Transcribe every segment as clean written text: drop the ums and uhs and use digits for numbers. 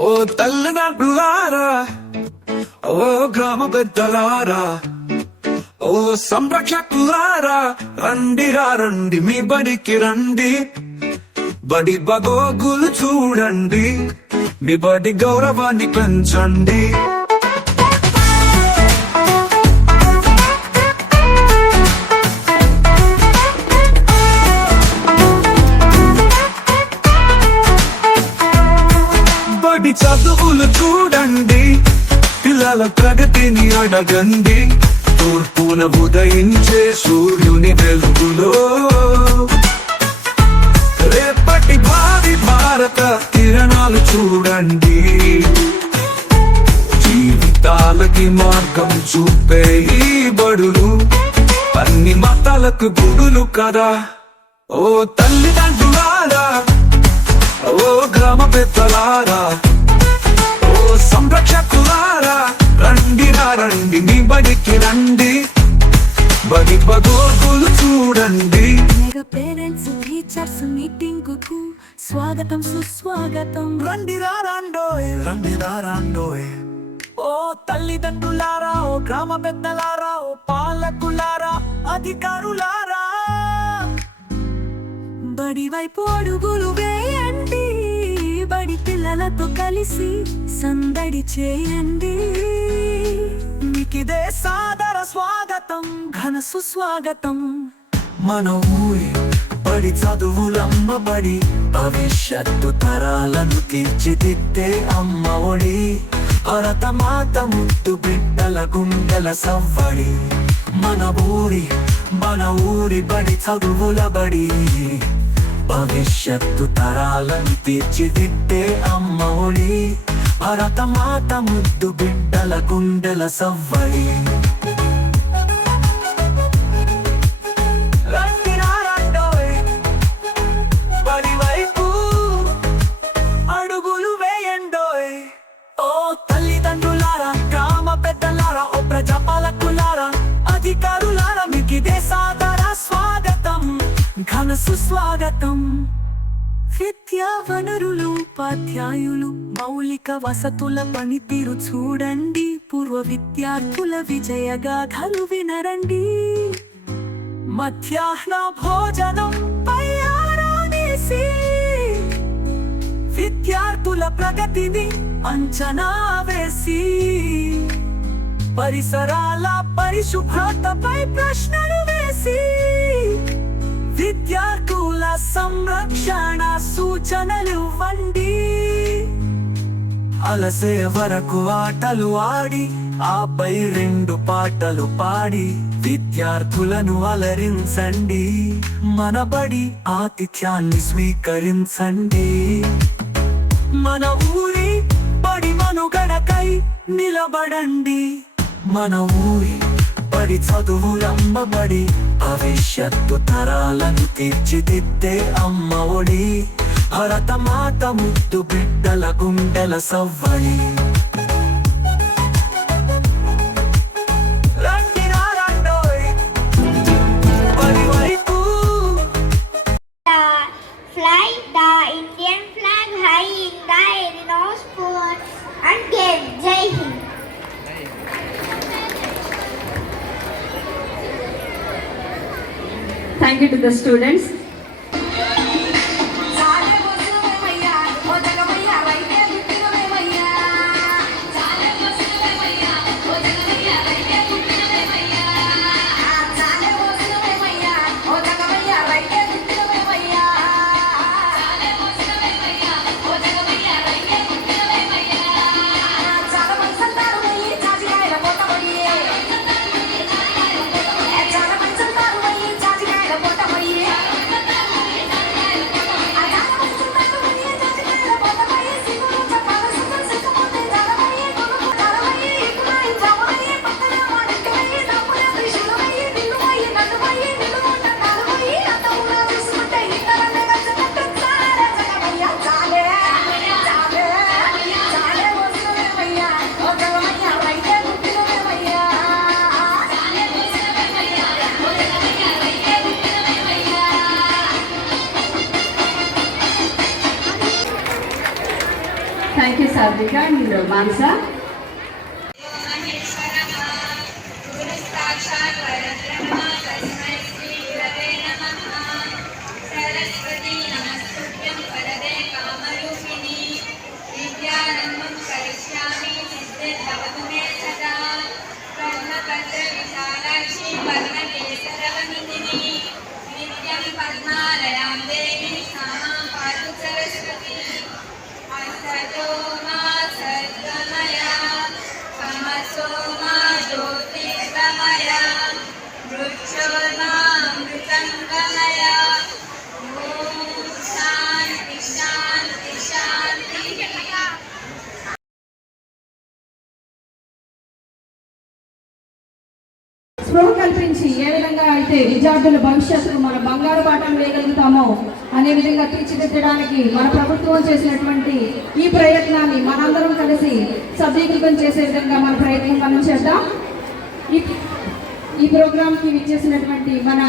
ఓ తల్లిదండ్రులారా, ఓ గ్రామ పెద్దలారా, ఓ సంరక్షకులారా, రండిరా రండి మీ బడికి రండి. బడి బగోగులు చూడండి, మీ బడి గౌరవాన్ని పెంచండి. బడి చదువులు చూడండి, పిల్లల ప్రగతిని అడగండి. తూర్పున ఉదయించే సూర్యుని వెలుగులో రేపటి భావి భారత కిరణాలు చూడండి. జీవితాలకి మార్గం చూపే ఈ బడులు అన్ని మతాలకు గుడులు కదా. ఓ తల్లిదండ్రులారా, ఓ గ్రామ పెద్దలారా, ఓ సంరక్షకులారా, రండిరా రండి మీ బడికి రండి. బడి బగోగులు చూడండి. పేరెంట్స్ టీచర్స్ మీటింగ్ కు స్వాగతం సుస్వాగతం. రండిరా రండోయ్, రండిరా రండోయ్. ఓ తల్లిదండ్రులారా, ఓ గ్రామ పెద్దలారా, ఓ పాలకులారా, అధికారులారా, బడి వైపు అడుగులు వేయండి. బడి పిల్లలతో కలిసి సందడి చేయండి. మీకిదే సాదర స్వాగతం, ఘన సుస్వాగతం. మన ఊరి బడి చదువులమ్మ బడి, భవిష్యత్తు తరాలను తీర్చిదిద్దే అమ్మ ఒడి. భరత మాత ముద్దు బిడ్డల గుండెల సవ్వడి. మన ఊరి బడి చదువుల బడి, భవిష్యత్తు తరాలను తీర్చిదిద్దే అమ్మ ఒడి. భరత మాత ముద్దు బిడ్డల గుండెల సవ్వడి. అధికారులారా, మీకిదే సాదర స్వాగతం, ఘన సుస్వాగతం. విద్యా వనరులు, ఉపాధ్యాయులు, మౌలిక వసతుల పనితీరు చూడండి. పూర్వ విద్యార్థుల విజయ గాథలు వినరండి. మధ్యాహ్న భోజనం పై ఆరాధేసి విద్యార్థుల ప్రగతిని అంచనా వేసి, పరిసరాల పరిశుభ్రతపై ప్రశ్నలు వేసి, విద్యార్థుల సంరక్షణ సూచనలు ఇవ్వండి. అలసే వరకు ఆటలు ఆడి, ఆపై 2 పాటలు పాడి విద్యార్థులను అలరించండి. మన బడి ఆతిథ్యాన్ని స్వీకరించండి. మన ఊరి బడి మనుగడకై నిలబడండి. మన ఊరి బడి చదువులమ్మ బడి, భవిష్యత్తు తరాలను తీర్చిదిద్దే అమ్మ ఒడి. భరత మాత ముద్దు బిడ్డల గుండెల సవ్వడి. రండిరా రండోయ్, బడి వైపు. Fly the Indian flag high in the air in all sports and games. Jai Hind. Thank you to the students. Thank you, Sadhika and Mansa. పద్మాలయాం దేవి సామాం పాతు సరస్వతి అసతో మా సద్గమయ సమసో మా జ్యోతిర్గమయ మృత్యోర్మామృతంగమయ ఓం శాంతి శాంతి శాంతి. స్పృహ కల్పించి ఏ విధంగా అయితే విద్యార్థుల భవిష్యత్తును మన బంగారు బాటలు వేయగలుగుతామో అనే విధంగా తీర్చిదిద్దడానికి మన ప్రభుత్వం చేసినటువంటి ఈ ప్రయత్నాన్ని మనందరం కలిసి సఫలీకృతం చేసే విధంగా మన ప్రయత్నం మనం చేద్దాం. ఈ ప్రోగ్రామ్కి విచ్చేసినటువంటి మన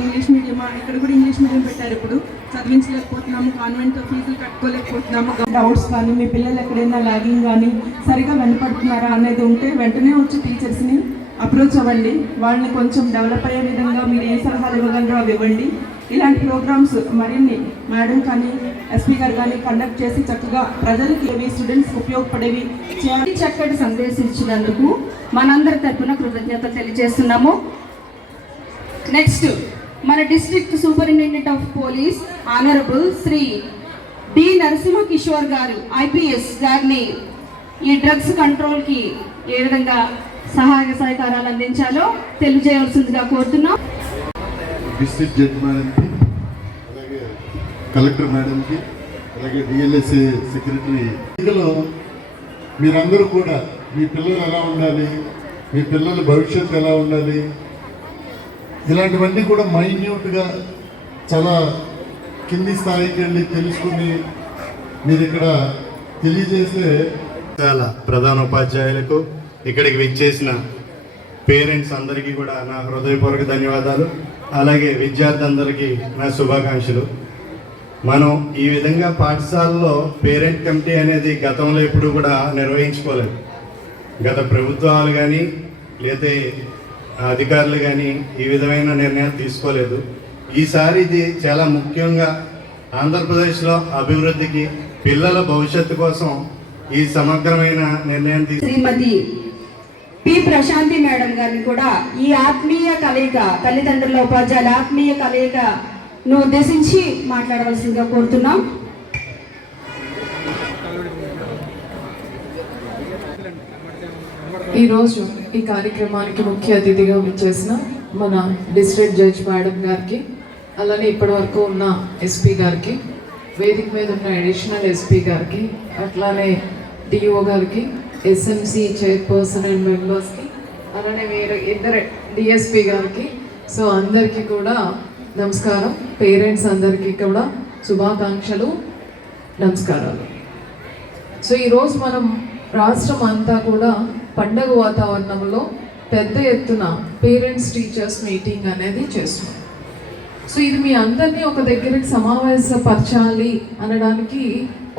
ఇంగ్లీష్ మీడియం, ఇక్కడ కూడా ఇంగ్లీష్ మీడియం పెట్టారు. ఇప్పుడు చదివించలేకపోతున్నాము, కాన్వెంట్ ఫీజులు కట్టుకోలేకపోతున్నాము. డౌట్స్ కానీ మీ పిల్లలు ఎక్కడైనా లాగింగ్ కానీ సరిగా వెనపడుతున్నారా అనేది ఉంటే వెంటనే వచ్చి టీచర్స్ని అప్రోచ్ అవ్వండి. వాళ్ళని కొంచెం డెవలప్ అయ్యే విధంగా మీరు ఏ సలహాలు ఇవ్వగలరో అవి ఇవ్వండి. ఇలాంటి ప్రోగ్రామ్స్ మరిన్ని మేడం కానీ ఎస్పీ గారు కానీ కండక్ట్ చేసి చక్కగా ప్రజలకి ఏవి స్టూడెంట్స్కి ఉపయోగపడేవి చేయాలి. చక్కటి సందేశం ఇచ్చినందుకు మనందరి తరపున కృతజ్ఞతలు తెలియజేస్తున్నాము. నెక్స్ట్ మన district superintendent of police honourable Shri D Narasimha Kishore గారు ఐపీఎస్ గారిని ఈ డ్రగ్స్ కంట్రోల్కి ఏ విధంగా సహాయ సహకారాలు అందించాలో తెలియజేయవలసిందిగా కోరుతున్నాం. డిస్ట్రిక్ట్ జడ్జి మేడంకి, అలాగే కలెక్టర్ మేడంకి, అలాగే డిఎల్ఎస్ఏ సెక్రటరీ, ఇందులో మీరందరూ కూడా మీ పిల్లలు ఎలా ఉండాలి, మీ పిల్లల భవిష్యత్తు ఎలా ఉండాలి, ఇలాంటివన్నీ కూడా మైన్యూట్గా చాలా కింది స్థాయికి వెళ్ళి తెలుసుకుని మీరు ఇక్కడ తెలియజేసే చాలా ప్రధాన ఉపాధ్యాయులకు, ఇక్కడికి విచ్చేసిన పేరెంట్స్ అందరికీ కూడా నా హృదయపూర్వక ధన్యవాదాలు. అలాగే విద్యార్థి అందరికీ నా శుభాకాంక్షలు. మనం ఈ విధంగా పాఠశాలలో పేరెంట్ కమిటీ అనేది గతంలో ఎప్పుడు కూడా నిర్వహించుకోలేదు. గత ప్రభుత్వాలు కానీ లేదా అధికారులు కానీ ఈ విధమైన నిర్ణయాలు తీసుకోలేదు. ఈసారి ఇది చాలా ముఖ్యంగా ఆంధ్రప్రదేశ్లో అభివృద్ధికి, పిల్లల భవిష్యత్తు కోసం ఈ సమగ్రమైన నిర్ణయం శ్రీమతి పి ప్రశాంతి మేడం గారిని కూడా ఈ ఆత్మీయ కలయిక, తల్లిదండ్రుల ఉపాధ్యాయుల ఆత్మీయ కలయికను ఉద్దేశించి మాట్లాడవలసిందిగా కోరుతున్నాం. ఈరోజు ఈ కార్యక్రమానికి ముఖ్య అతిథిగా విచ్చేసిన మన డిస్ట్రిక్ట్ జడ్జ్ మేడం గారికి, అలానే ఇప్పటి వరకు ఉన్న ఎస్పీ గారికి, వేదిక మీద ఉన్న అడిషనల్ ఎస్పీ గారికి, అట్లానే డిఓ గారికి, ఎస్ఎంసి చైర్పర్సన్ అండ్ మెంబర్స్కి, అలానే వేరే ఇద్దరు డిఎస్పీ గారికి, సో అందరికీ కూడా నమస్కారం. పేరెంట్స్ అందరికీ కూడా శుభాకాంక్షలు, నమస్కారాలు. సో ఈరోజు మనం రాష్ట్రం అంతా కూడా పండగ వాతావరణంలో పెద్ద ఎత్తున పేరెంట్స్ టీచర్స్ మీటింగ్ అనేది చేస్తున్నాం. సో ఇది మీ అందరినీ ఒక దగ్గరికి సమావేశపరచాలి అనడానికి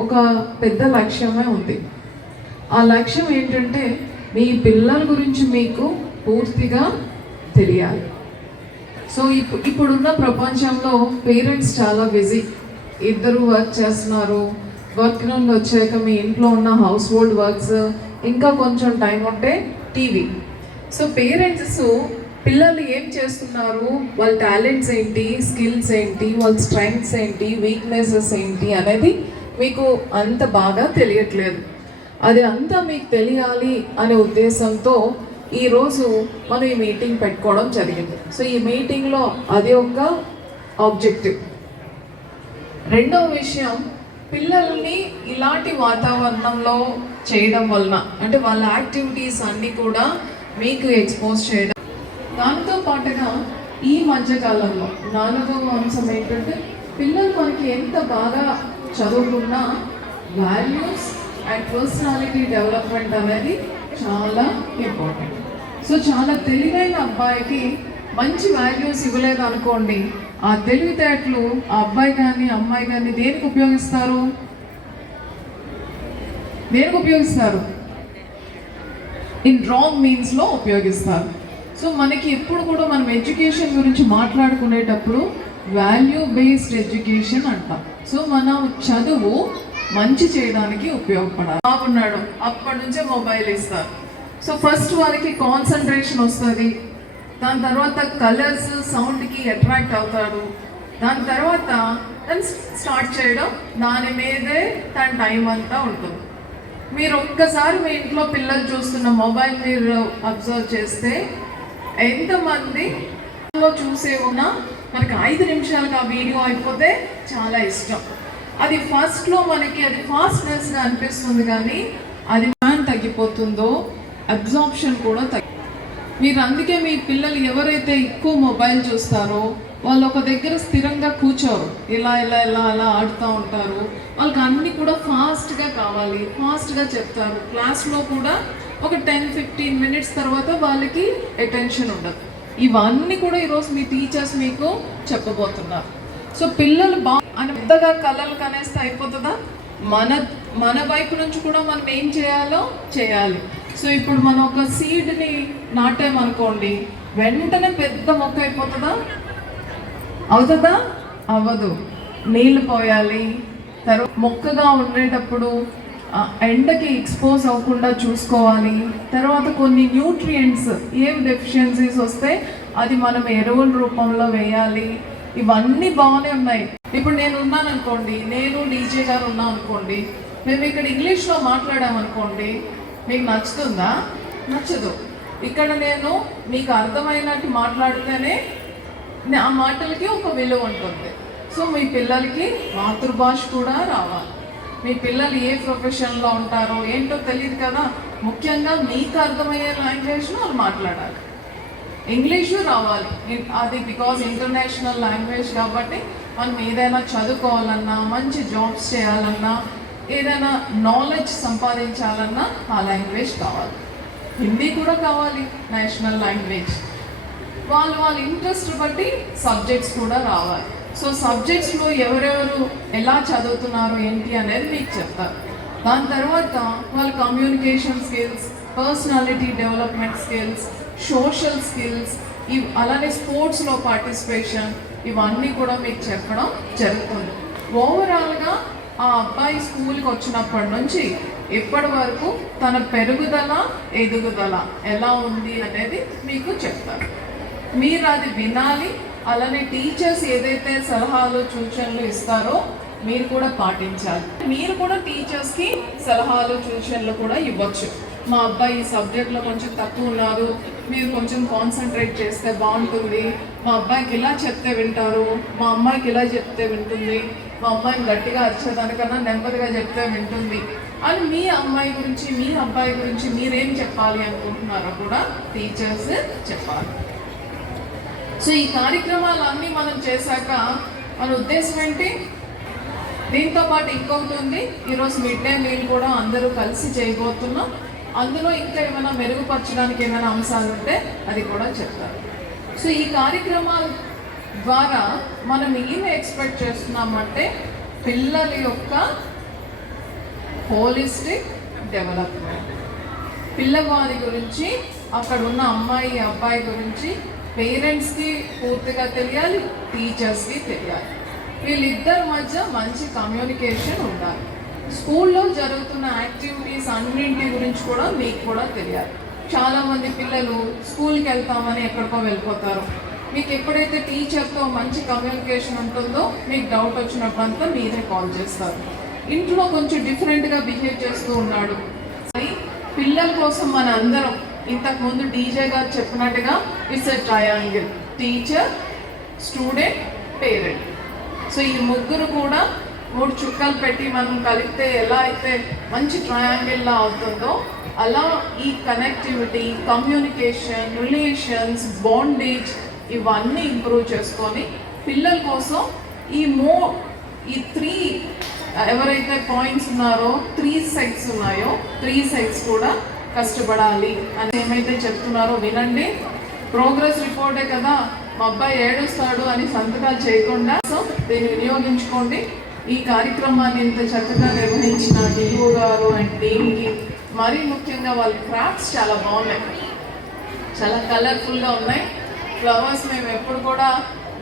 ఒక పెద్ద లక్ష్యమే ఉంది. ఆ లక్ష్యం ఏంటంటే మీ పిల్లల గురించి మీకు పూర్తిగా తెలియాలి. సో ఇప్పుడున్న ప్రపంచంలో పేరెంట్స్ చాలా బిజీ, ఇద్దరు వర్క్ చేస్తున్నారు. వర్క్ నుండి వచ్చాక మీ ఇంట్లో ఉన్న హౌస్ హోల్డ్ వర్క్స్, ఇంకా కొంచెం టైం ఉంటే టీవీ. సో పేరెంట్స్ పిల్లలు ఏం చేస్తున్నారు, వాళ్ళ టాలెంట్స్ ఏంటి, స్కిల్స్ ఏంటి, వాళ్ళ స్ట్రెంగ్త్స్ ఏంటి, వీక్నెసెస్ ఏంటి అనేది మీకు అంత బాగా తెలియట్లేదు. అది అంతా మీకు తెలియాలి అనే ఉద్దేశంతో ఈరోజు మనం ఈ మీటింగ్ పెట్టుకోవడం జరిగింది. సో ఈ మీటింగ్లో అది ఒక ఆబ్జెక్టివ్. రెండవ విషయం, పిల్లల్ని ఇలాంటి వాతావరణంలో చేయడం వలన, అంటే వాళ్ళ యాక్టివిటీస్ అన్నీ కూడా మీకు ఎక్స్పోజ్ చేయడం. దానితో పాటుగా ఈ మధ్యకాలంలో నాలుగవ అంశం ఏంటంటే, పిల్లలు మనకి ఎంత బాగా చదువుకున్నా వాల్యూస్ అండ్ పర్సనాలిటీ డెవలప్మెంట్ అనేది చాలా ఇంపార్టెంట్. సో చాలా తెలివైన అబ్బాయికి మంచి వాల్యూస్ ఇవ్వలేదు అనుకోండి, ఆ తెలివితేటలు ఆ అబ్బాయి కానీ అమ్మాయి కానీ దేనికి ఉపయోగిస్తారు? దేనికి ఉపయోగిస్తారు? ఇన్ రాంగ్ మీన్స్లో ఉపయోగిస్తారు. సో మనకి ఎప్పుడు కూడా మనం ఎడ్యుకేషన్ గురించి మాట్లాడుకునేటప్పుడు వాల్యూ బేస్డ్ ఎడ్యుకేషన్ అంటాం. సో మనం చదువు మంచి చేయడానికి ఉపయోగపడాలి. బాగున్నాడు అప్పటి నుంచే మొబైల్ ఇస్తారు. సో ఫస్ట్ వాళ్ళకి కాన్సన్ట్రేషన్ వస్తుంది, దాని తర్వాత కలర్స్ సౌండ్కి అట్రాక్ట్ అవుతాడు, దాని తర్వాత తను స్టార్ట్ చేయడం, దాని మీదే తన టైం అంతా ఉంటుంది. మీరు ఒక్కసారి మీ ఇంట్లో పిల్లలు చూస్తున్న మొబైల్ మీరు అబ్జర్వ్ చేస్తే ఎంతమంది చూసే ఉన్నా మనకి 5 నిమిషాలకు ఆ వీడియో అయిపోతే చాలా ఇష్టం. అది ఫస్ట్లో మనకి అది ఫాస్ట్నెస్గా అనిపిస్తుంది, కానీ అది తగ్గిపోతుందో అబ్జార్ప్షన్ కూడా మీరు అందుకే మీ పిల్లలు ఎవరైతే ఎక్కువ మొబైల్ చూస్తారో వాళ్ళు ఒక దగ్గర స్థిరంగా కూర్చోరు, ఇలా ఇలా ఇలా అలా ఆడుతూ ఉంటారు. వాళ్ళకి అన్నీ కూడా ఫాస్ట్గా కావాలి, ఫాస్ట్గా చెప్తారు. క్లాస్లో కూడా ఒక 10-15 మినిట్స్ తర్వాత వాళ్ళకి అటెన్షన్ ఉండదు. ఇవన్నీ కూడా ఈరోజు మీ టీచర్స్ మీకు చెప్పబోతున్నారు. సో పిల్లలు పెద్దగా కళలు కనేస్తే అయిపోతుందా? మన వైపు నుంచి కూడా మనం ఏం చేయాలో చేయాలి. సో ఇప్పుడు మనం ఒక సీడ్ని నాటామనుకోండి, వెంటనే పెద్ద మొక్క అయిపోతుందా? అవుతుందా? అవ్వదు. నీళ్ళు పోయాలి, తర్వాత మొక్కగా ఉండేటప్పుడు ఎండకి ఎక్స్పోజ్ అవ్వకుండా చూసుకోవాలి. తర్వాత కొన్ని న్యూట్రియంట్స్ ఏవి డెఫిషియన్సీస్ వస్తే అది మనం ఎరువుల రూపంలో వేయాలి. ఇవన్నీ బాగానే ఉన్నాయి. ఇప్పుడు నేను ఉన్నాను అనుకోండి, నేను డీజే గారు ఉన్నాం అనుకోండి, మేము ఇక్కడ ఇంగ్లీష్లో మాట్లాడామనుకోండి, మీకు నచ్చుతుందా? నచ్చదు. ఇక్కడ నేను మీకు అర్థమైనట్టు మాట్లాడితేనే ఆ మాటలకి ఒక విలువ ఉంటుంది. సో మీ పిల్లలకి మాతృభాష కూడా రావాలి. మీ పిల్లలు ఏ ప్రొఫెషన్లో ఉంటారో ఏంటో తెలియదు కదా, ముఖ్యంగా మీకు అర్థమయ్యే లాంగ్వేజ్లో వాళ్ళు మాట్లాడాలి. ఇంగ్లీషు రావాలి, అది బికాజ్ ఇంటర్నేషనల్ లాంగ్వేజ్ కాబట్టి మనం ఏదైనా చదువుకోవాలన్నా, మంచి జాబ్స్ చేయాలన్నా, ఏదైనా నాలెడ్జ్ సంపాదించాలన్నా ఆ లాంగ్వేజ్ కావాలి. హిందీ కూడా కావాలి, నేషనల్ లాంగ్వేజ్. వాళ్ళ ఇంట్రెస్ట్ బట్టి సబ్జెక్ట్స్ కూడా రావాలి. సో సబ్జెక్ట్స్లో ఎవరెవరు ఎలా చదువుతున్నారు ఏంటి అనేది మీకు చెప్తారు. దాని తర్వాత వాళ్ళ communication skills, personality development skills, social skills, అలానే స్పోర్ట్స్లో పార్టిసిపేషన్, ఇవన్నీ కూడా మీకు చెప్పడం జరుగుతుంది. ఓవరాల్గా ఆ అబ్బాయి స్కూల్కి వచ్చినప్పటి నుంచి ఇప్పటి వరకు తన పెరుగుదల, ఎదుగుదల ఎలా ఉంది అనేది మీకు చెప్తారు. మీరు అది వినాలి. అలానే టీచర్స్ ఏదైతే సలహాలు సూచనలు ఇస్తారో మీరు కూడా పాటించాలి. మీరు కూడా టీచర్స్కి సలహాలు సూచనలు కూడా ఇవ్వచ్చు. మా అబ్బాయి ఈ సబ్జెక్ట్లో కొంచెం తక్కువ ఉన్నారు, మీరు కొంచెం కాన్సన్ట్రేట్ చేస్తే బాగుంటుంది, మా అబ్బాయికి ఇలా చెప్తే వింటారు, మా అమ్మాయికి ఇలా చెప్తే వింటుంది, మా అమ్మాయిని గట్టిగా అరిచేదానికన్నా నెమ్మదిగా చెప్తే వింటుంది అని మీ అమ్మాయి గురించి, మీ అబ్బాయి గురించి మీరేం చెప్పాలి అనుకుంటున్నారో కూడా టీచర్స్ చెప్పాలి. సో ఈ కార్యక్రమాలన్నీ మనం చేశాక మన ఉద్దేశం ఏంటి? దీంతో పాటు ఇంకొకటి ఉంది, ఈరోజు మిడ్ డే మీల్ కూడా అందరూ కలిసి చేయబోతున్నాం. అందులో ఇంకా ఏమైనా మెరుగుపరచడానికి ఏమైనా అంశాలు ఉంటే అది కూడా చెప్తారు. సో ఈ కార్యక్రమాల ద్వారా మనం ఏమి ఎక్స్పెక్ట్ చేస్తున్నామంటే పిల్లల యొక్క హోలిస్టిక్ డెవలప్మెంట్. పిల్లవాడి గురించి, అక్కడ ఉన్న అమ్మాయి అబ్బాయి గురించి పేరెంట్స్కి పూర్తిగా తెలియాలి, టీచర్స్కి తెలియాలి. వీళ్ళిద్దరి మధ్య మంచి కమ్యూనికేషన్ ఉండాలి. స్కూల్లో జరుగుతున్న యాక్టివిటీస్ అన్నింటి గురించి కూడా మీకు కూడా తెలియాలి. చాలామంది పిల్లలు స్కూల్కి వెళ్తామని ఎక్కడికో వెళ్ళిపోతారు. మీకు ఎప్పుడైతే టీచర్తో మంచి కమ్యూనికేషన్ ఉంటుందో మీకు డౌట్ వచ్చినప్పుడంతా మీరే కాల్ చేస్తారు. ఇంట్లో కొంచెం డిఫరెంట్గా బిహేవ్ చేస్తూ ఉన్నాడు, పిల్లల కోసం మన అందరం ఇంతకుముందు డీజే గారు చెప్పినట్టుగా it's a triangle, teacher, student, parent. So ఈ ముగ్గురు కూడా 3 చుక్కలు పెట్టి మనం కలిపితే ఎలా అయితే మంచి ట్రయాంగిల్లా అవుతుందో అలా ఈ కనెక్టివిటీ, కమ్యూనికేషన్, రిలేషన్స్, బాండేజ్ ఇవన్నీ ఇంప్రూవ్ చేసుకొని పిల్లల కోసం ఈ 3 ఎవరైతే పాయింట్స్ ఉన్నారో 3 సెట్స్ ఉన్నాయో 3 సెట్స్ కూడా కష్టపడాలి అని ఏమైతే చెప్తున్నారో వినండి. ప్రోగ్రెస్ రిపోర్టే కదా, మా అబ్బాయి ఏడుస్తాడు అని సంతకాలు చేయకుండా సో దీన్ని వినియోగించుకోండి. ఈ కార్యక్రమాన్ని ఇంత చక్కగా నిర్వహించిన డిఓ గారు అండ్ టీమ్కి, మరీ ముఖ్యంగా వాళ్ళ క్రాఫ్ట్స్ చాలా బాగున్నాయి, చాలా కలర్ఫుల్గా ఉన్నాయి. ఫ్లవర్స్ మేము ఎప్పుడు కూడా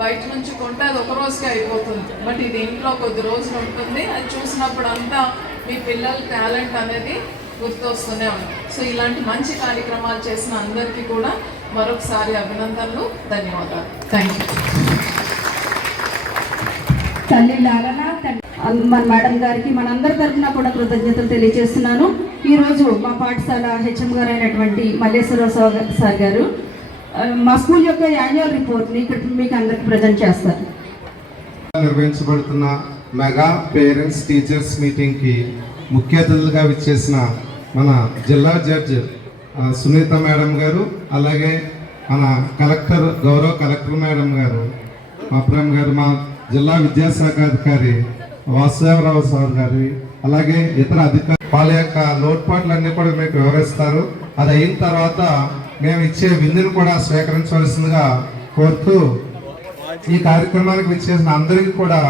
బయట నుంచి కొంటే అది ఒక రోజుకి అయిపోతుంది, బట్ ఇది ఇంట్లో కొద్ది రోజులు ఉంటుంది. అది చూసినప్పుడు అంతా మీ పిల్లల టాలెంట్ అనేది గుర్తొస్తూనే ఉంది. సో ఇలాంటి మంచి కార్యక్రమాలు చేసిన అందరికీ కూడా మరొకసారి అభినందనలు, ధన్యవాదాలు. Thank you. తల్లి లాలన మన మేడం గారికి మనందరి తరఫున కూడా కృతజ్ఞతలు తెలియజేస్తున్నాను. ఈరోజు మా పాఠశాల హెచ్ఎం గారు అయినటువంటి మల్లేశ్వరరావు సార్ గారు మా స్కూల్ యొక్క యాన్యువల్ రిపోర్ట్ని ఇక్కడ మీకు అందరికి ప్రజెంట్ చేస్తారు. నిర్వహించబడుతున్న మెగా పేరెంట్స్ టీచర్స్ మీటింగ్కి ముఖ్య అతిథులుగా విచ్చేసిన మన జిల్లా జడ్జ్ సునీత మేడం గారు, అలాగే మన గౌరవ కలెక్టర్ మేడం గారు అప్రమ్ గారు, మా జిల్లా విద్యాశాఖ అధికారి వాసుదేవరావు సార్ గారి, అలాగే ఇతర అధికారులు వాళ్ళ యొక్క లోటుపాట్లన్నీ కూడా మీకు వివరిస్తారు. అది అయిన తర్వాత మేము ఇచ్చే విందును కూడా స్వీకరించవలసిందిగా కోరుతూ ఈ కార్యక్రమానికి విచ్చేసిన అందరికీ కూడా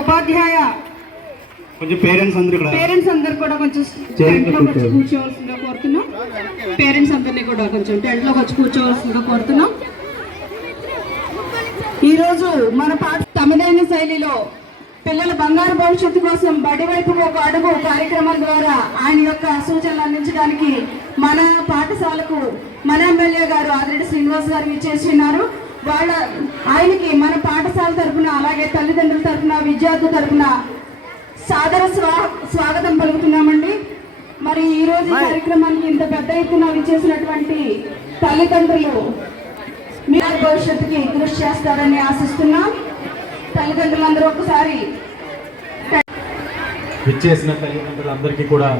ఉపాధ్యాయ కొంచెం పేరెంట్స్ అందరు కూడా కొంచెం టెంట్లోకి వచ్చి కూర్చోవలసిందిగా కోరుతున్నాం. పేరెంట్స్ అందరినీ కూడా కొంచెం టెంట్లోకి వచ్చి కూర్చోవలసిందిగా కోరుతున్నాం. ఈరోజు మన తమదైన శైలిలో పిల్లల బంగారు భవిష్యత్తు కోసం బడి వైపు ఒక అడుగు కార్యక్రమం ద్వారా ఆయన యొక్క సూచనలు అందించడానికి మన పాఠశాలకు మన ఎమ్మెల్యే గారు ఆదిరెడ్డి శ్రీనివాస్ గారు ఇచ్చేస్తున్నారు. ఆయనకి మన పాఠశాల తరఫున, అలాగే తల్లిదండ్రుల తరఫున, విద్యార్థుల తరఫున సాదర స్వాగతం పలుకుతున్నామండి. మరి ఈ రోజు కార్యక్రమానికి ఇంత పెద్ద ఎత్తున విచ్చేసినటువంటి తల్లిదండ్రులు మీ భవిష్యత్తుకి కృషి చేస్తారని ఆశిస్తున్నాం. తల్లిదండ్రులందరూ ఒకసారి విచ్చేసిన తల్లిదండ్రులందరికీ కూడా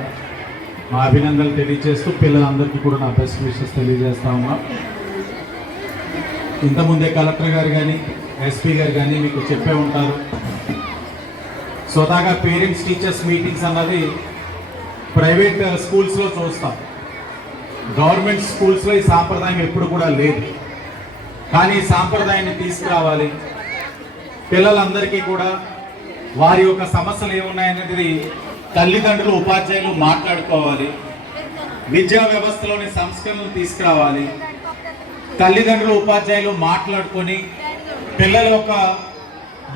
మా అభినందనలు తెలియజేస్తూ పిల్లలందరికీ కూడా నా బెస్ట్ విషెస్ తెలియజేస్తా ఉన్నా. ఇంతకుముందే కలెక్టర్ గారు కానీ ఎస్పీ గారు కానీ మీకు చెప్పే ఉంటారు, స్వతహాగా పేరెంట్స్ టీచర్స్ మీటింగ్స్ అన్నది ప్రైవేట్ స్కూల్స్లో చూస్తాం, గవర్నమెంట్ స్కూల్స్లో ఈ సాంప్రదాయం ఎప్పుడు కూడా లేదు. కానీ ఈ సాంప్రదాయాన్ని తీసుకురావాలి, పిల్లలందరికీ కూడా వారి యొక్క సమస్యలు ఏమున్నాయనేది తల్లిదండ్రులు ఉపాధ్యాయులు మాట్లాడుకోవాలి, విద్యా వ్యవస్థలోని సంస్కరణలు తీసుకురావాలి, తల్లిదండ్రులు ఉపాధ్యాయులు మాట్లాడుకొని పిల్లల యొక్క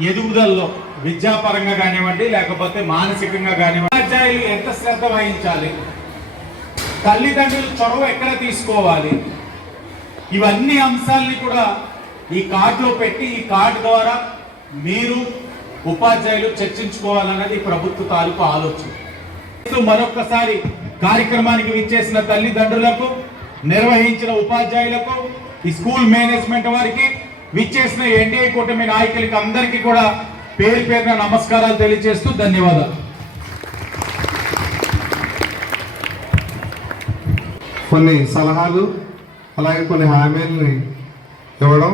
ఎదుగుదలలో విద్యాపరంగా కానివ్వండి లేకపోతే మానసికంగా కానివ్వండి ఉపాధ్యాయులు ఎంత శ్రద్ధ వహించాలి, తల్లిదండ్రులు చొరవ ఎక్కడ తీసుకోవాలి, ఇవన్నీ అంశాలని కూడా ఈ కార్డులో పెట్టి ఈ కార్డు ద్వారా మీరు ఉపాధ్యాయులు చర్చించుకోవాలన్నది ప్రభుత్వ తాలూకు ఆలోచన. మరొక్కసారి కార్యక్రమానికి విచ్చేసిన తల్లిదండ్రులకు, నిర్వహించిన ఉపాధ్యాయులకు, ఈ స్కూల్ మేనేజ్మెంట్ వారికి, విచ్చేసిన ఎన్డీఏ కూటమి నాయకులకి అందరికీ కూడా పేరు పేరున నమస్కారాలు తెలియజేస్తూ ధన్యవాదాలు. కొన్ని సలహాలు అలాగే కొన్ని హామీలని ఇవ్వడం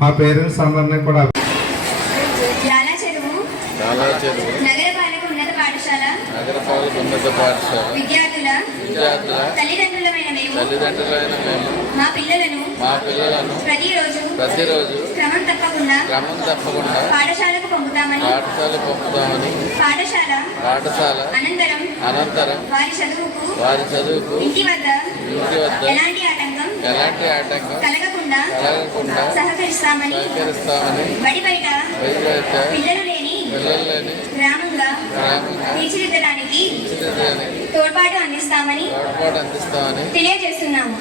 మా పేరెంట్స్ అందరినీ కూడా నగరపాలక ఉన్నత పాఠశాల విద్యార్థుల తల్లిదండ్రులమైన మేము మా పిల్లలను ప్రతిరోజు క్రమం తప్పకుండా పాఠశాలకు పంపుతామని పాఠశాల అనంతరం వారి చదువుకు ఇంటి వద్ద ఎలాంటి ఆటంకం కలగకుండా సహకరిస్తామని బడి బయట పిల్లలు లేని గ్రామంగా తీర్చిదిద్దడానికి తోడ్పాటు అందిస్తామని తెలియజేస్తున్నాము.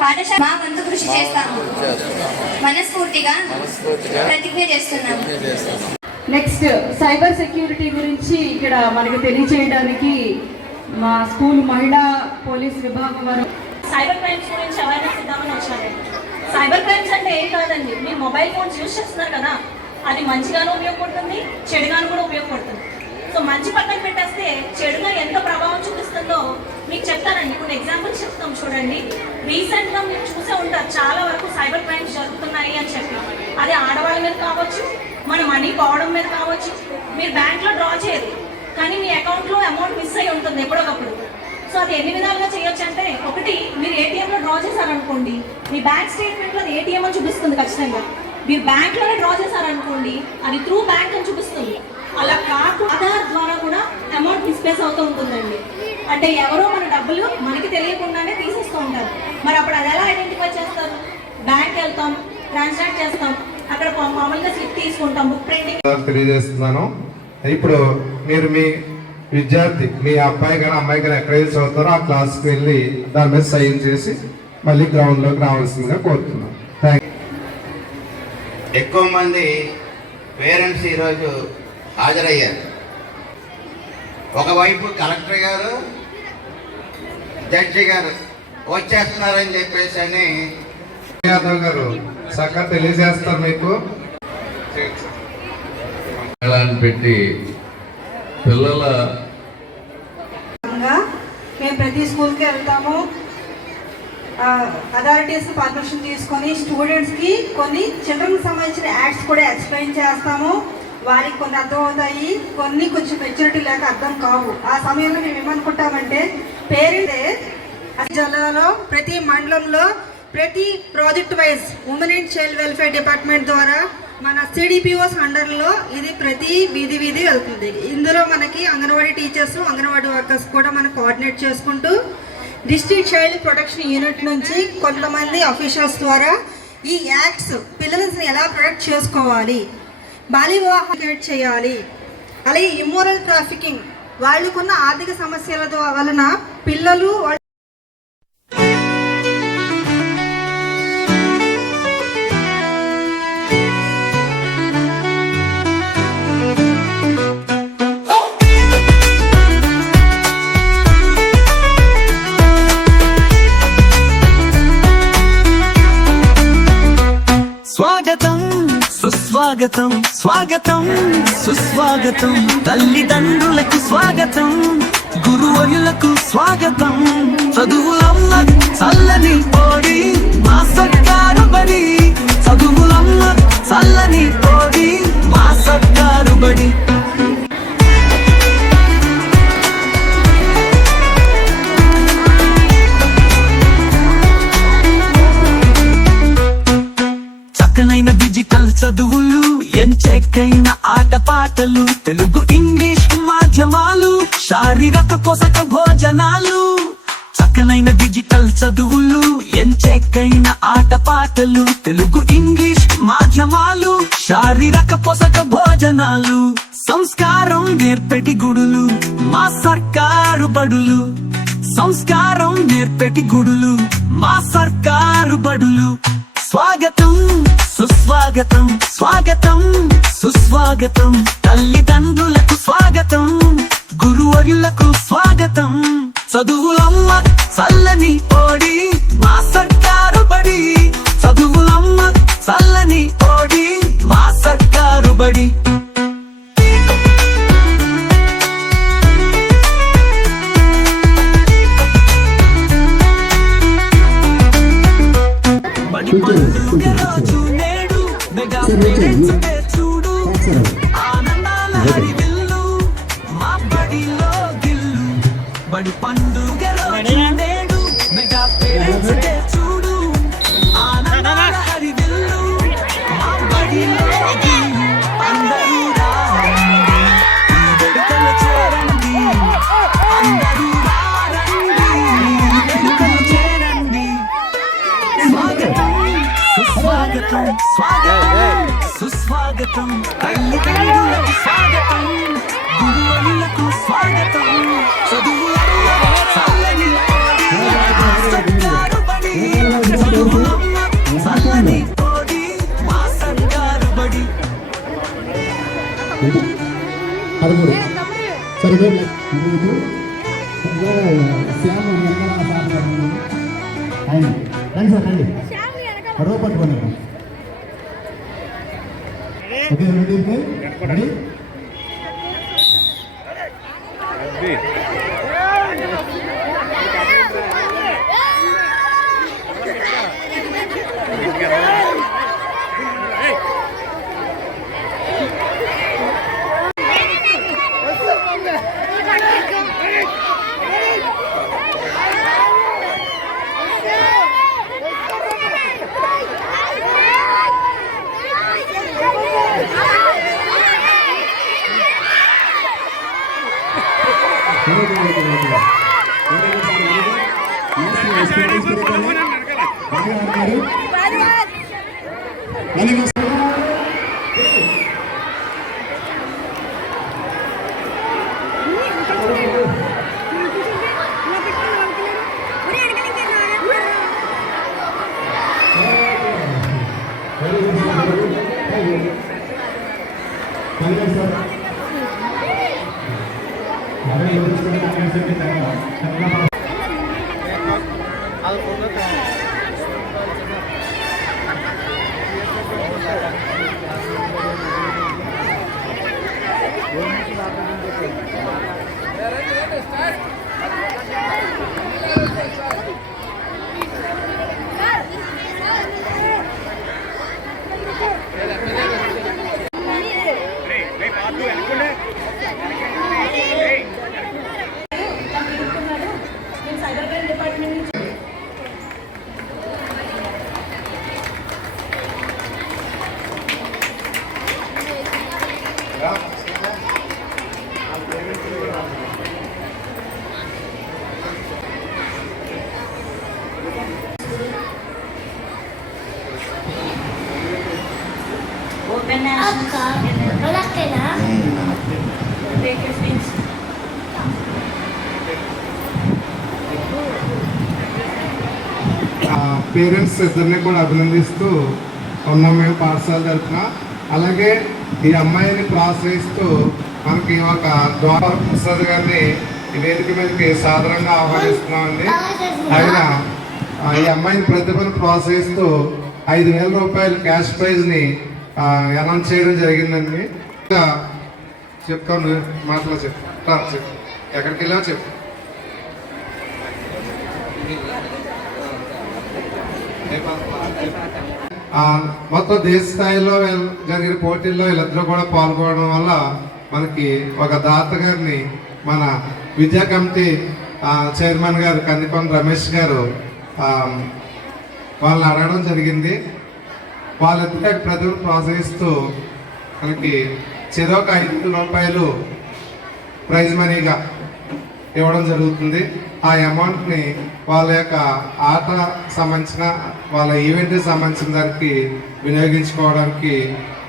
పాఠశాల మా వంతు కృషి చేస్తాము, మనస్ఫూర్తిగా ప్రతిజ్ఞ చేస్తున్నాము. నెక్స్ట్ సైబర్ సెక్యూరిటీ గురించి ఇక్కడ మనకు తెలియచేయడానికి మా స్కూల్ మహిళా పోలీస్ విభాగం వారు సైబర్ క్రైమ్స్ గురించి అవేర్నెస్ ఇద్దామని వచ్చానండి. సైబర్ క్రైమ్స్ అంటే ఏం కాదండి, మీరు మొబైల్ ఫోన్స్ యూజ్ చేస్తున్నారు కదా, అది మంచిగాను ఉపయోగపడుతుంది, చెడుగాను కూడా ఉపయోగపడుతుంది. సో మంచి పక్కన పెట్టేస్తే చెడుగా ఎంత ప్రభావం చూపిస్తుందో మీకు చెప్తానండి. కొన్ని ఎగ్జాంపుల్స్ చెప్తాం చూడండి. రీసెంట్గా మీరు చూసే ఉంటారు చాలా వరకు సైబర్ క్రైమ్స్ జరుగుతున్నాయి అని చెప్పి. అది ఆడవాళ్ళ మీద కావచ్చు, మన మనీ పోవడం మీద కావచ్చు. మీరు బ్యాంక్లో డ్రా చేయరు కానీ మీ అకౌంట్లో అమౌంట్ మిస్ అయి ఉంటుంది ఎప్పుడొకప్పుడు. సో అది ఎన్ని విధాలుగా చేయొచ్చు అంటే, ఒకటి మీరు ఏటీఎంలో డ్రా చేశారనుకోండి, మీ బ్యాంక్ స్టేట్మెంట్లో అది ఏటీఎం అని చూపిస్తుంది ఖచ్చితంగా. మీరు బ్యాంక్లోనే డ్రా చేశారనుకోండి, అది త్రూ బ్యాంక్ అని చూపిస్తుంది. అలా కాకుండా ఆధార్ ద్వారా కూడా అమౌంట్ మిస్ప్లేస్ అవుతూ ఉంటుందండి. అంటే ఎవరో మన డబ్బులు మనకి తెలియకుండానే తీసేస్తూ ఉంటారు. మరి అప్పుడు అది ఎలా ఐడెంటిఫై చేస్తారు? బ్యాంక్ వెళ్తాం, ట్రాన్సాక్ట్ చేస్తాం, అక్కడ మామూలుగా స్లిప్ తీసుకుంటాం, బుక్ ప్రింటింగ్. తెలియజేస్తున్నాను. ఇప్పుడు మీరు మీ విద్యార్థి, మీ అబ్బాయి కానీ అమ్మాయి కానీ ఎక్కడైతే చదువుతారో ఆ క్లాస్కి వెళ్ళి దాని మీద సైన్ చేసి మళ్ళీ గ్రౌండ్లోకి రావాల్సిందిగా కోరుతున్నాను. ఎక్కువ మంది పేరెంట్స్ ఈరోజు హాజరయ్యారు. ఒకవైపు కలెక్టర్ గారు, జడ్జి గారు వచ్చేస్తున్నారని చెప్పేసి అని యాదవ్ గారు చక్కగా తెలియజేస్తారు మీకు. పెట్టి పిల్లల మేము ప్రతి స్కూల్కి వెళ్తాము. అథారిటీస్ పర్మిషన్ తీసుకొని స్టూడెంట్స్కి కొన్ని చిల్డ్రన్కి సంబంధించిన యాక్ట్స్ కూడా ఎక్స్ప్లెయిన్ చేస్తాము. వారికి కొన్ని అర్థమవుతాయి, కొన్ని కొంచెం మెచ్యూరిటీ లేక అర్థం కావు. ఆ సమయంలో మేము ఏమనుకుంటామంటే, పేరెంట్స్ జిల్లాలో ప్రతి మండలంలో ప్రతి project wise women and child welfare department ద్వారా మన సిడిపిఓస్ అండర్లో ఇది ప్రతి వీధి వెళ్తుంది. ఇందులో మనకి అంగన్వాడీ టీచర్స్, అంగన్వాడీ వర్కర్స్ కూడా మనం కోఆర్డినేట్ చేసుకుంటూ డిస్ట్రిక్ట్ చైల్డ్ ప్రొటెక్షన్ యూనిట్ నుంచి కొంతమంది అఫీషియల్స్ ద్వారా ఈ యాక్ట్స్ పిల్లల్ని ఎలా ప్రొటెక్ట్ చేసుకోవాలి, బాల్య వివాహం చేయాలి, అలాగే ఇమ్మోరల్ ట్రాఫికింగ్, వాళ్ళకున్న ఆర్థిక సమస్యల వలన పిల్లలు స్వాగతం సుస్వాగతం, స్వాగతం సుస్వాగతం, తల్లిదండ్రులకు స్వాగతం, గురువులకు స్వాగతం. చదువులమ్మ చల్లని పోడి మా సర్కారు బడి, చదువులమ్మ చల్లని పోడి మా సర్కారు బడి. చక్కనైన డిజిటల్ చదువులు, ఎంచక్కైన ఆటపాటలు, తెలుగు ఇంగ్లీష్ మాధ్యమాలు, శారీరక పోషక భోజనాలు. చక్కనైన డిజిటల్ చదువులు, ఎంచక్కైన ఆటపాటలు, తెలుగు ఇంగ్లీష్ మాధ్యమాలు, శారీరక పోషక భోజనాలు. సంస్కారం నేర్పెటి గుడులు మా సర్కారు బడులు, సంస్కారం నేర్పెటి గుడులు మా సర్కారు బడులు. స్వాగతం సుస్వాగతం, స్వాగతం సుస్వాగతం, తల్లిదండ్రులకు స్వాగతం, గురువులకు స్వాగతం. చదువులమ్మ చల్లని పోడి మా సర్కారు బడి, చదువులమ్మ చల్లని పోడి మా సర్కారు బడి. రోజు నేడు మెగా పేరెంట్స్ డే చూడు, ఆనందాల హరివిల్లు మా బడిలో గిల్లు. బడి పండుగ రోజు నేడు మెగా పేరెంట్స్ డే చూడు, ఆనందాల హరివిల్లు మా బడిలో గిల్లు. అందరూ రండి ఈ వేడుకలు చేరండి, అందరూ రండి ఈ వేడుకలు చేరండి. స్వాగతం సుస్వాగతం, స్వాగతం సుస్వాగతం, తల్లిదండ్రులకు స్వాగతం, గురువులకు స్వాగతం. చదువులమ్మ చల్లని పోడి మా సర్కారు బడి, చదువులమ్మ చల్లని పోడి మా సర్కారు బడి. రండి okay ready ready cyber crime department నుంచి పేరెంట్స్ ఇద్దరిని కూడా అభినందిస్తూ ఉన్నాం మేము పాఠశాల తరఫున. అలాగే ఈ అమ్మాయిని ప్రోత్సహిస్తూ మనకి ఒక ద్వార ప్రసాద్ గారిని ఈ వేదిక మీదకి సాధారణంగా ఆహ్వానిస్తున్నామండి. ఆయన ఈ అమ్మాయిని ప్రతిభను ప్రోత్సహిస్తూ 5,000 రూపాయలు క్యాష్ ప్రైజ్ని అనౌన్స్ చేయడం జరిగిందండి. చెప్తాను మాటలో చెప్పు ఎక్కడికి వెళ్ళావు చెప్పు. మొత్తం దేశ స్థాయిలో జరిగిన పోటీల్లో వీళ్ళిద్దరూ కూడా పాల్గొనడం వల్ల మనకి ఒక దాత గారిని మన విద్యా కమిటీ చైర్మన్ గారు కందికొండ రమేష్ గారు వాళ్ళని అడగడం జరిగింది. వాళ్ళిద్దరికి ప్రజలు ప్రోత్సహిస్తూ మనకి చెరొక 5,000 రూపాయలు ప్రైజ్ మనీగా ఇవ్వడం జరుగుతుంది. ఆ అమౌంట్ని వాళ్ళ యొక్క ఆట సంబంధించిన వాళ్ళ ఈవెంట్కి సంబంధించిన దానికి వినియోగించుకోవడానికి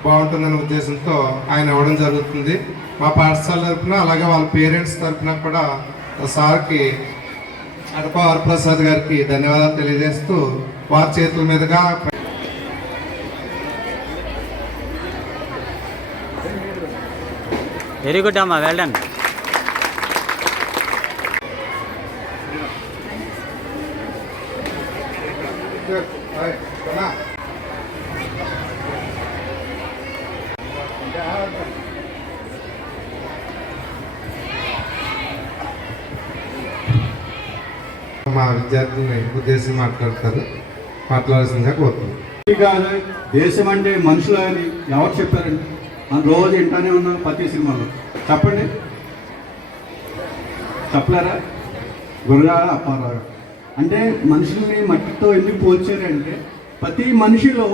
బాగుంటుందనే ఉద్దేశంతో ఆయన ఇవ్వడం జరుగుతుంది. మా పాఠశాల తరఫున అలాగే వాళ్ళ పేరెంట్స్ తరఫున కూడా సార్కి అడప వరప్రసాద్ గారికి ధన్యవాదాలు తెలియజేస్తూ వారి చేతుల మీదుగా వెరీ గుడ్ అమ్మా, వెల్ డన్. మా విద్యార్థుల్ని ఉద్దేశించి మాట్లాడాల్సిందిగా కోరుతున్నాను. దేశం అంటే మనుషులు అని ఎవరు చెప్పారండి? మనం రోజు వింటానే ఉన్నాం ప్రతి సినిమాలో. చెప్పండి, చెప్పలేరా? గురజాడ అప్పారావు అంటే మనుషుల్ని మట్టితో ఎందుకు పోల్చారంటే ప్రతి మనిషిలో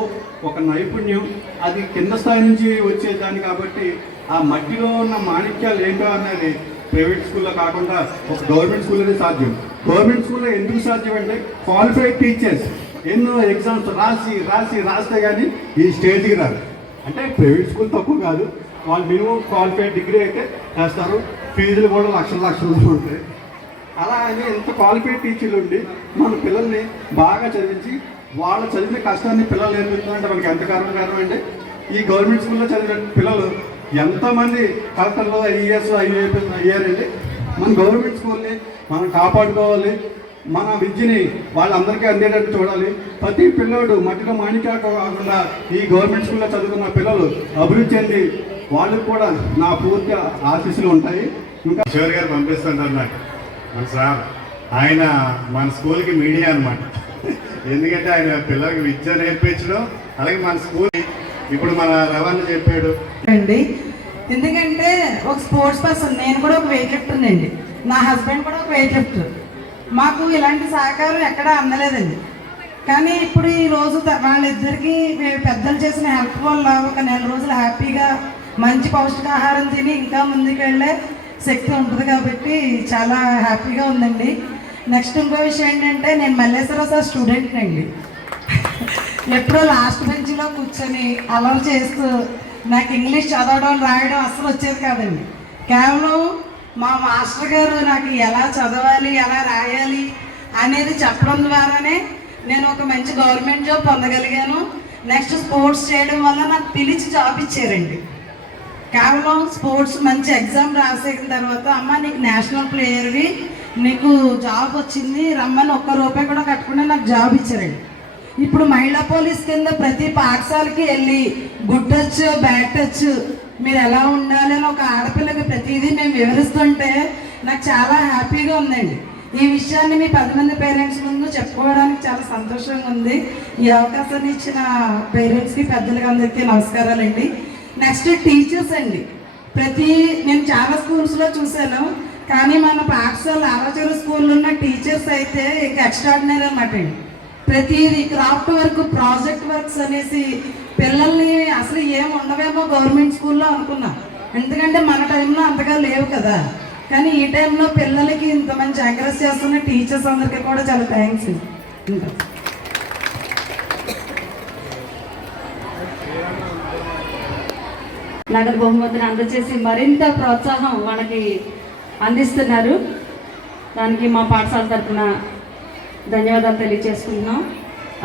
ఒక నైపుణ్యం అది కింద స్థాయి నుంచి వచ్చేదాన్ని కాబట్టి ఆ మట్టిలో ఉన్న మాణిక్యాలు ఏంటో అనేది ప్రైవేట్ స్కూల్లో కాకుండా ఒక గవర్నమెంట్ స్కూల్లోనే సాధ్యం. గవర్నమెంట్ స్కూల్లో ఎందుకు సాధ్యం అంటే క్వాలిఫైడ్ టీచర్స్ ఎన్నో ఎగ్జామ్స్ రాస్తే కానీ ఈ స్టేజ్కి రారు. అంటే ప్రైవేట్ స్కూల్ తక్కువ కాదు, వాళ్ళు మినిమం క్వాలిఫైడ్ డిగ్రీ అయితే చేస్తారు. ఫీజులు కూడా లక్షలు ఉంటాయి. అలా అని ఎంత క్వాలిఫైడ్ టీచర్లు ఉండి మన పిల్లల్ని బాగా చదివించి వాళ్ళు చదివిన కష్టాన్ని పిల్లలు నేర్పిస్తుందంటే మనకి ఎంత కారణం అంటే ఈ గవర్నమెంట్ స్కూల్లో చదివిన పిల్లలు ఎంతోమంది కలెక్టర్లు ఐఏఎస్ అయ్యారండి. మన గవర్నమెంట్ స్కూల్ని మనం కాపాడుకోవాలి. మన విద్యని వాళ్ళందరికీ అందేటట్టు చూడాలి. ప్రతి పిల్లోడు మట్టిలో మాణిక్యాలు కాకుండా ఈ గవర్నమెంట్ స్కూల్లో చదువుకున్న పిల్లలు అభివృద్ధి చెంది వాళ్ళకు కూడా నా పూర్తి ఆశీస్సులు ఉంటాయి. ఇంకా కిషోర్ గారు పంపిస్తుంటారు నాకు మన సార్. ఆయన మన స్కూల్కి మీడియా అనమాట. ఎందుకంటే ఆయన పిల్లలకి విద్య నేర్పించడం, అలాగే మన స్కూల్ ఇప్పుడు మన రవాణా చెప్పాడు అండి. ఎందుకంటే ఒక స్పోర్ట్స్ పర్సన్, నేను కూడా ఒక వెయిట్ లిఫ్టర్ అండి, నా హస్బెండ్ కూడా ఒక వెయిట్ లిఫ్టర్. మాకు ఇలాంటి సహకారం ఎక్కడా అందలేదండి. కానీ ఇప్పుడు ఈ రోజు వాళ్ళిద్దరికి పెద్దలు చేసిన హెల్ప్ వల్ల ఒక నెల రోజులు హ్యాపీగా మంచి పౌష్టికాహారం తిని ఇంకా ముందుకు వెళ్ళే శక్తి ఉంటుంది కాబట్టి చాలా హ్యాపీగా ఉందండి. నెక్స్ట్ ఇంకో విషయం ఏంటంటే, నేను మల్లేశ్వర సార్ స్టూడెంట్ అండి. ఎప్పుడో లాస్ట్ బెంచ్లో కూర్చొని అలర్ చేస్తూ నాకు ఇంగ్లీష్ చదవడం రాయడం అస్సలు వచ్చేది కాదండి. కేవలం మా మాస్టర్ గారు నాకు ఎలా చదవాలి ఎలా రాయాలి అనేది చెప్పడం ద్వారానే నేను ఒక మంచి గవర్నమెంట్ జాబ్ పొందగలిగాను. నెక్స్ట్ స్పోర్ట్స్ చేయడం వల్ల నాకు పిలిచి జాబ్ ఇచ్చారండి. కేవలం స్పోర్ట్స్ మంచి ఎగ్జామ్ రాసేసిన తర్వాత, అమ్మ నీకు నేషనల్ ప్లేయర్వి, నీకు జాబ్ వచ్చింది రమ్మని ₹1 కూడా కట్టకుండా నాకు జాబ్ ఇచ్చారండి. ఇప్పుడు మహిళా పోలీస్ కింద ప్రతి పాఠశాలకి వెళ్ళి గుడ్ టచ్ బ్యాడ్ టచ్ మీరు ఎలా ఉండాలి అని ఒక ఆడపిల్లకి ప్రతిదీ మేము వివరిస్తుంటే నాకు చాలా హ్యాపీగా ఉందండి. ఈ విషయాన్ని మీ 10 మంది పేరెంట్స్ ముందు చెప్పుకోవడానికి చాలా సంతోషంగా ఉంది. ఈ అవకాశాన్ని ఇచ్చిన పేరెంట్స్కి పెద్దలకి అందరికీ నమస్కారాలండి. నెక్స్ట్ టీచర్స్ అండి. నేను చాలా స్కూల్స్లో చూశాను, కానీ మన పాఠశాల ఆరాచూరు స్కూల్లో ఉన్న టీచర్స్ అయితే ఇంకా ఎక్స్ట్రాడినరీ అన్నమాట అండి. ప్రతిదీ క్రాఫ్ట్ వర్క్, ప్రాజెక్ట్ వర్క్స్ అనేసి పిల్లల్ని అసలు ఏం ఉండవేమో గవర్నమెంట్ స్కూల్లో అనుకున్నాం, ఎందుకంటే మన టైంలో అంతగా లేవు కదా. కానీ ఈ టైంలో పిల్లలకి ఇంత మంచి ఎంకరేజ్ చేస్తున్న టీచర్స్ అందరికీ కూడా చాలా థ్యాంక్స్. ఇంకా నగదు బహుమతిని అందజేసి మరింత ప్రోత్సాహం మనకి అందిస్తున్నారు. దానికి మా పాఠశాల తరఫున ధన్యవాదాలు తెలియజేసుకుంటున్నాం.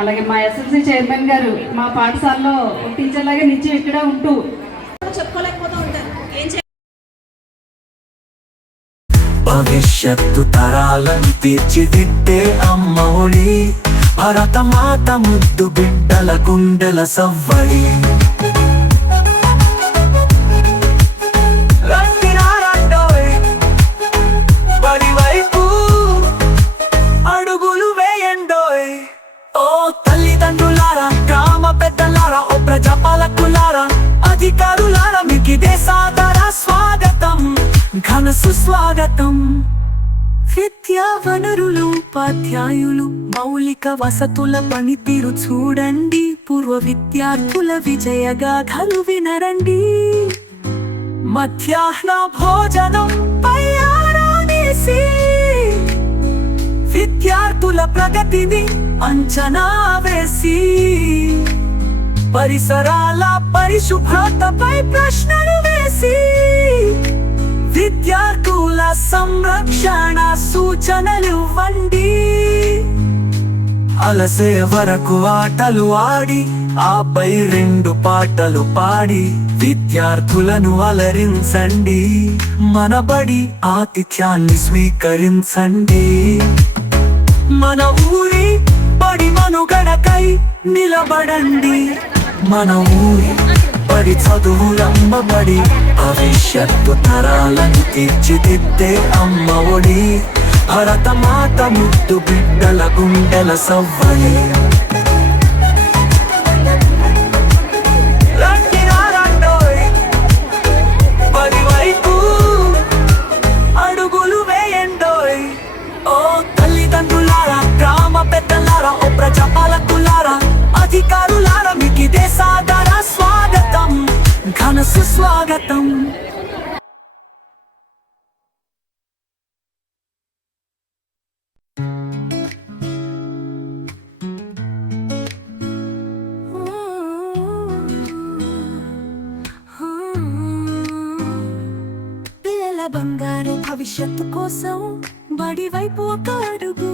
అలాగే మా ఎస్ఎల్సీ చైర్మన్ గారు మా పాఠశాలలో టీచర్ లాగా నిత్యం ఇక్కడే ఉంటూ చెప్పుకోలేకపోతూ ఉంటారు. ఏం భవిష్యత్తు తరాలను తీర్చిదిద్దే అమ్మ ఒడి, భరత మాత ముద్దు బిడ్డల గుండెల సవ్వడి. బడివైపు అడుగులు వేయండోయ్. ఓ తల్లిదండ్రులారా, గ్రామ పెద్దలారా, ఓ ప్రజాపాలకులారా, అధికారులారా, మీకిదే సాదర స్వాగతం, ఘన సుస్వాగతం. విద్యా వనరులు, ఉపాధ్యాయులు, మౌలిక వసతుల పనితీరు చూడండి, పూర్వ విద్యార్థుల విజయగాథలు వినరండి. మధ్యాహ్న భోజనం పై ఆరానేసి విద్యార్థుల ప్రగతిని అంచనా వేసి, పరిసరాల పరిశుభ్రతపై ప్రశ్నలు వేసి, విద్యార్థుల సంరక్షణ సూచనలు ఇవ్వండి. అలసే వరకు ఆటలు ఆడి, ఆపై 2 పాటలు పాడి, విద్యార్థులను అలరించండి. మన బడి ఆతిథ్యాన్ని స్వీకరించండి. మన ఊరి బడి మనుగడకై నిలబడండి. మన ఊరి బడి చదువులమ్మబడి, భవిష్యత్తు తరాలను తీర్చిదిద్దే అమ్మ ఒడి, భరత మాత ముద్దు బిడ్డల గుండెల సవ్వడి. బడివైపు అడుగులు వేయండోయ్. ఓ తల్లిదండ్రులారా, గ్రామ పెద్దలారా, ఓ ప్రజాపాలకులారా, అధికారులారా, మీకిదే సాదర స్వాగతం, ఘన సుస్వాగతం. పిల్లల బంగారు భవిష్యత్తు కోసం బడి వైపు ఒక అడుగు.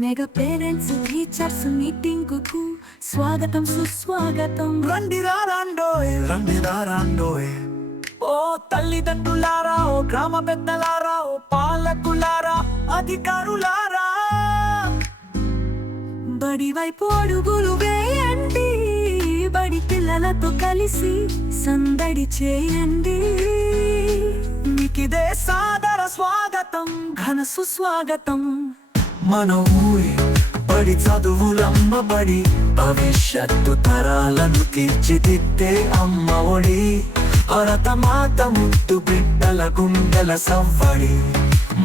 మెగా పేరెంట్స్ టీచర్స్ మీటింగ్ కు స్వాగతం సుస్వాగతం. రండిరా రాండోయ్, రండిరా రాండోయ్. ఓ తల్లిదండ్రులారా, ఓ గ్రామ పెద్దలారా, ఓ పాలకులారా, అధికారులారా, బడి వైపు అడుగులు వేయండి, బడి పిల్లలతో కలిసి సందడి చేయండి. మీకిదే సాదర స్వాగతం, ఘన సుస్వాగతం. మన ఊరి బడి చదువులమ్మ బడి, భవిష్యత్తు తరాలను తీర్చిదిద్దే అమ్మ ఒడి. భరతమాత ముద్దు బిడ్డల గుండెల సవ్వడి.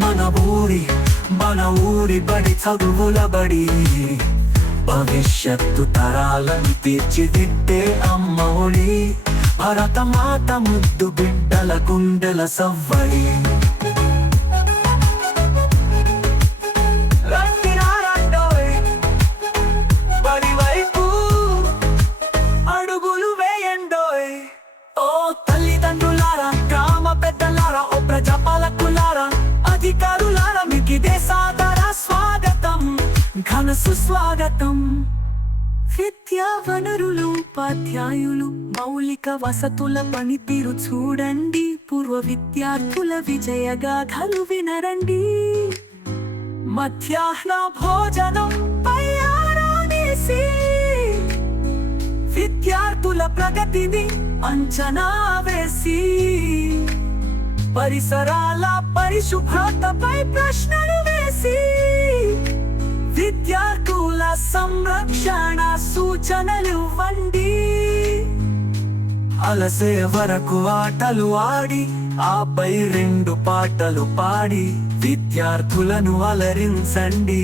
మన ఊరి బడి చదువుల బడి, భవిష్యత్తు తరాలను తీర్చిదిద్దే అమ్మ ఒడి. భరతమాత ముద్దు బిడ్డల గుండెల సవ్వడి. బడి వైపు అడుగులు వేయండోయ్. ఓ తల్లిదండ్రులారా, గ్రామ పెద్దలారా, ఓ ప్రజాపాలకులారా, అధికారులారా, మీకిదే సాదర స్వాగతం, ఘన సుస్వాగతం. విద్యా వనరులు, ఉపాధ్యాయులు, మౌలిక వసతుల పనితీరు చూడండి. పూర్వ విద్యార్థుల విజయగాథలు వినరండి. మధ్యాహ్న భోజనం పై ఆరానేసి విద్యార్థుల ప్రగతిని అంచనా వేసి, పరిసరాల పరిశుభ్రతపై ప్రశ్నలు వేసి, విద్యార్థుల సంరక్షణ సూచనలు ఇవ్వండి. అలసే వరకు ఆటలు ఆడి, ఆపై 2 పాటలు పాడి విద్యార్థులను అలరించండి.